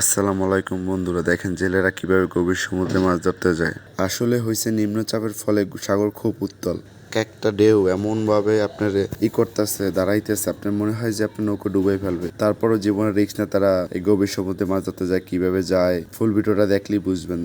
আসসালামু আলাইকুম বন্ধুরা, দেখেন জেলেরা কিভাবে গভীর সমুদ্রে মাছ ধরতে যায়। আসলে হয়েছে নিম্নচাপের ফলে সাগর খুব উত্তাল। একটা ঢেউ এমন ভাবে আপনার করতেছে, দাঁড়াইতেছে, আপনার মনে হয় যে আপনার নৌকো ডুবাই ফেলবে। তারপরও জীবনের রিস্ক না, তারা এই গভীর সমুদ্রে মাছ ধরতে যায়। কিভাবে যায় ফুল ভিডিওটা দেখলেই বুঝবেন।